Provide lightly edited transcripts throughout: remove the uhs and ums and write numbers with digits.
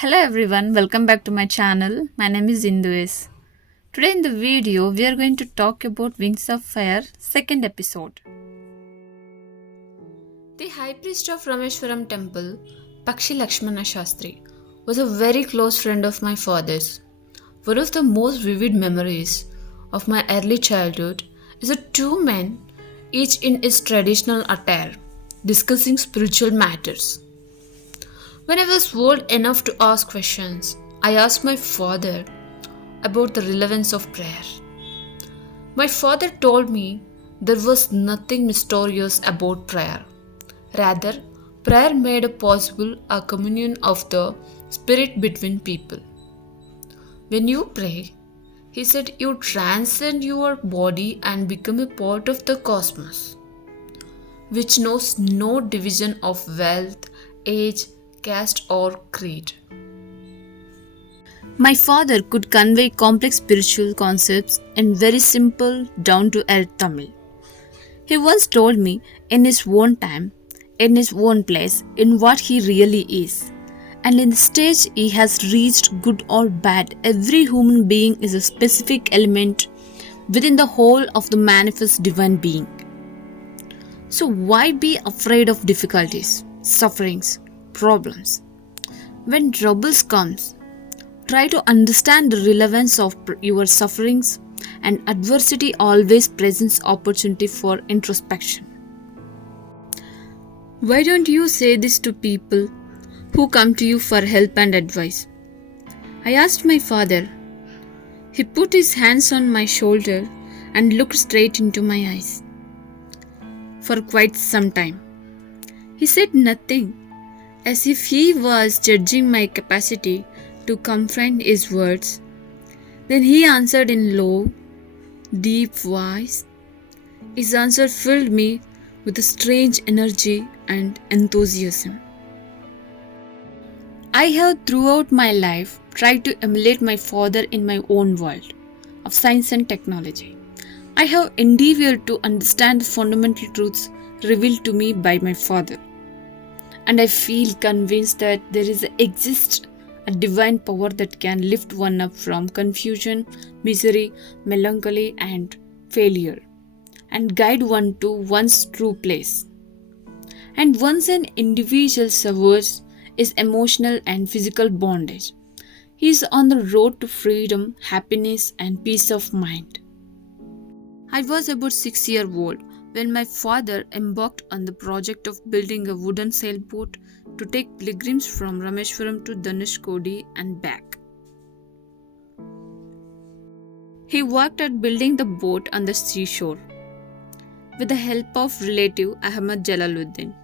Hello everyone, welcome back to my channel. My name is Indues. Today in the video, we are going to talk about Wings of Fire, second episode. The high priest of Rameshwaram temple, Pakshi Lakshmana Shastri, was a very close friend of my father's. One of the most vivid memories of my early childhood is the two men, each in his traditional attire, discussing spiritual matters. When I was old enough to ask questions, I asked my father about the relevance of prayer. My father told me there was nothing mysterious about prayer. Rather, prayer made possible a communion of the spirit between people. When you pray, he said, you transcend your body and become a part of the cosmos, which knows no division of wealth, age, caste, or creed. My father could convey complex spiritual concepts in very simple, down to earth Tamil. He once told me, in his own time, in his own place, in what he really is, and in the stage he has reached, good or bad, every human being is a specific element within the whole of the manifest divine being. So why be afraid of difficulties, sufferings, problems? When troubles comes, try to understand the relevance of your sufferings, and adversity always presents opportunity for introspection. Why don't you say this to people who come to you for help and advice? I asked my father. He put his hands on my shoulder and looked straight into my eyes. For quite some time, he said nothing, as if he was judging my capacity to comprehend his words. Then he answered in low, deep voice. His answer filled me with a strange energy and enthusiasm. I have throughout my life tried to emulate my father in my own world of science and technology. I have endeavored to understand the fundamental truths revealed to me by my father. And I feel convinced that there exists a divine power that can lift one up from confusion, misery, melancholy, and failure, and guide one to one's true place. And once an individual suffers his emotional and physical bondage, he is on the road to freedom, happiness, and peace of mind. I was about 6 years old when my father embarked on the project of building a wooden sailboat to take pilgrims from Rameshwaram to Dhanushkodi and back. He worked at building the boat on the seashore with the help of relative Ahmad Jalaluddin,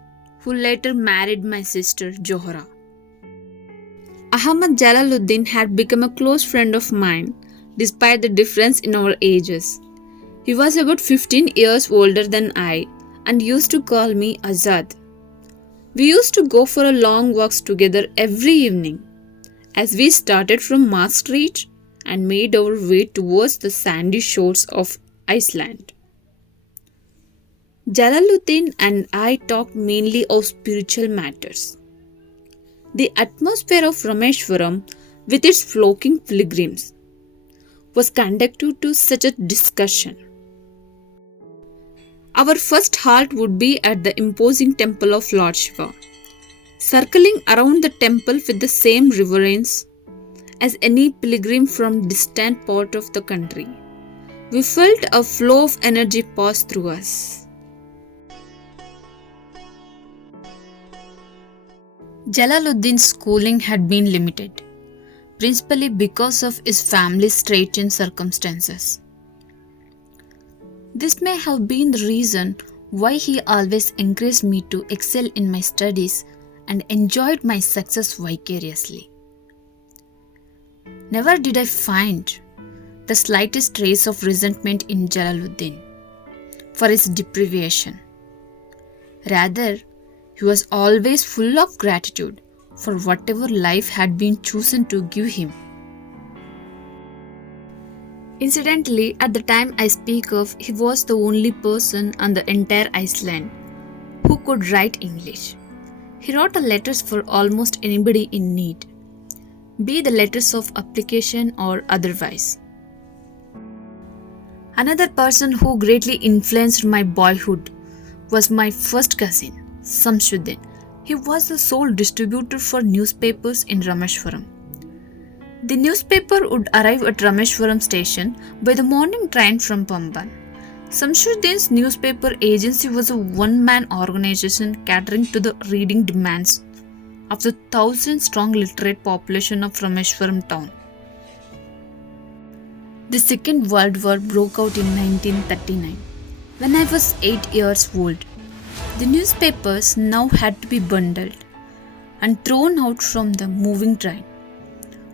who later married my sister Johara. Ahmad Jalaluddin had become a close friend of mine despite the difference in our ages. He was about 15 years older than I and used to call me Azad. We used to go for long walks together every evening as we started from Mark Street and made our way towards the sandy shores of Iceland. Jalaluddin and I talked mainly of spiritual matters. The atmosphere of Rameshwaram, with its flocking pilgrims, was conducive to such a discussion. Our first halt would be at the imposing temple of Lord Shiva. Circling around the temple with the same reverence as any pilgrim from distant part of the country, we felt a flow of energy pass through us. Jalaluddin's schooling had been limited, principally because of his family's straitened circumstances. This may have been the reason why he always encouraged me to excel in my studies and enjoyed my success vicariously. Never did I find the slightest trace of resentment in Jalaluddin for his deprivation. Rather, he was always full of gratitude for whatever life had been chosen to give him. Incidentally, at the time I speak of, he was the only person on the entire Iceland who could write English. He wrote letters for almost anybody in need. be the letters of application or otherwise. Another person who greatly influenced my boyhood was my first cousin, Samshuddin. He was the sole distributor for newspapers in Rameshwaram. The newspaper would arrive at Rameshwaram station by the morning train from Pamban. Samshuddin's newspaper agency was a one-man organization catering to the reading demands of the 1,000-strong literate population of Rameshwaram town. The Second World War broke out in 1939. When I was 8 years old, the newspapers now had to be bundled and thrown out from the moving train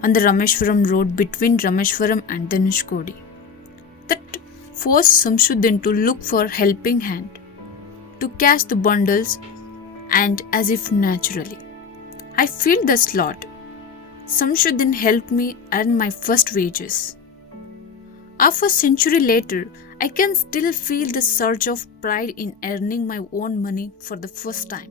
on the Rameshwaram road between Rameshwaram and Dhanushkodi. That forced Samshuddin to look for helping hand to catch the bundles, and as if naturally, I filled the slot. Samshuddin helped me earn my first wages. Half a century later, I can still feel the surge of pride in earning my own money for the first time.